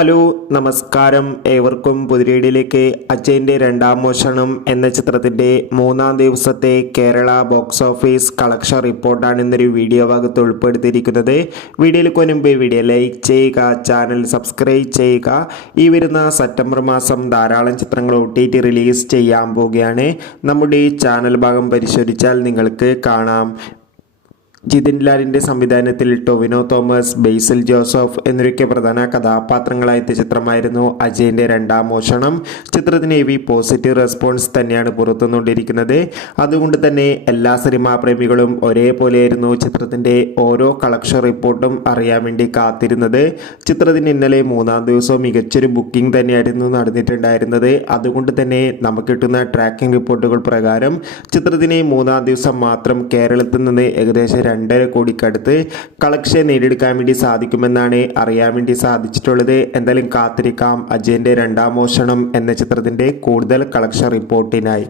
Hello നമസ്കാരം, ഏവർക്കും പുതിരീടിലേക്ക്. അജയൻ്റെ രണ്ടാം മോഷണം എന്ന ചിത്രത്തിൻ്റെ മൂന്നാം ദിവസത്തെ കേരള ബോക്സ് ഓഫീസ് കളക്ഷൻ റിപ്പോർട്ടാണ് ഇന്നൊരു വീഡിയോ ഭാഗത്ത് ഉൾപ്പെടുത്തിയിരിക്കുന്നത്. വീഡിയോയിലേക്ക് മുൻപ് വീഡിയോ ലൈക്ക് ചെയ്യുക, ചാനൽ സബ്സ്ക്രൈബ് ചെയ്യുക. ഈ വരുന്ന സെപ്റ്റംബർ മാസം ധാരാളം ചിത്രങ്ങൾ OTT റിലീസ് ചെയ്യാൻ പോവുകയാണ്. നമ്മുടെ ചാനൽ ഭാഗം പരിശോധിച്ചാൽ നിങ്ങൾക്ക് കാണാം. ജിതിൻ ലാലിൻ്റെ സംവിധാനത്തിൽ ടൊവിനോ തോമസ്, ബേസിൽ ജോസഫ് എന്നിവരൊക്കെ പ്രധാന കഥാപാത്രങ്ങളായ ചിത്രമായിരുന്നു അജയൻ്റെ രണ്ടാം മോഷണം. ചിത്രത്തിന് പോസിറ്റീവ് റെസ്പോൺസ് തന്നെയാണ് പുറത്തുനിന്നുകൊണ്ടിരിക്കുന്നത്. അതുകൊണ്ട് തന്നെ എല്ലാ സിനിമാ പ്രേമികളും ഒരേപോലെയായിരുന്നു ചിത്രത്തിൻ്റെ ഓരോ കളക്ഷൻ റിപ്പോർട്ടും അറിയാൻ വേണ്ടി കാത്തിരുന്നത്. ചിത്രത്തിന് ഇന്നലെ മൂന്നാം ദിവസവും മികച്ചൊരു ബുക്കിംഗ് തന്നെയായിരുന്നു നടന്നിട്ടുണ്ടായിരുന്നത്. അതുകൊണ്ട് തന്നെ നമുക്ക് കിട്ടുന്ന ട്രാക്കിംഗ് റിപ്പോർട്ടുകൾ പ്രകാരം ചിത്രത്തിന് മൂന്നാം ദിവസം മാത്രം കേരളത്തിൽ നിന്ന് ഏകദേശം 2.5 കോടിക്കടുത്ത് കളക്ഷൻ നേടിയെടുക്കാൻ വേണ്ടി സാധിക്കുമെന്നാണ് അറിയാൻ വേണ്ടി സാധിച്ചിട്ടുള്ളത്. എന്തായാലും കാത്തിരിക്കാം അജയൻ്റെ രണ്ടാം മോഷണം എന്ന ചിത്രത്തിൻ്റെ കൂടുതൽ കളക്ഷൻ റിപ്പോർട്ടിനായി.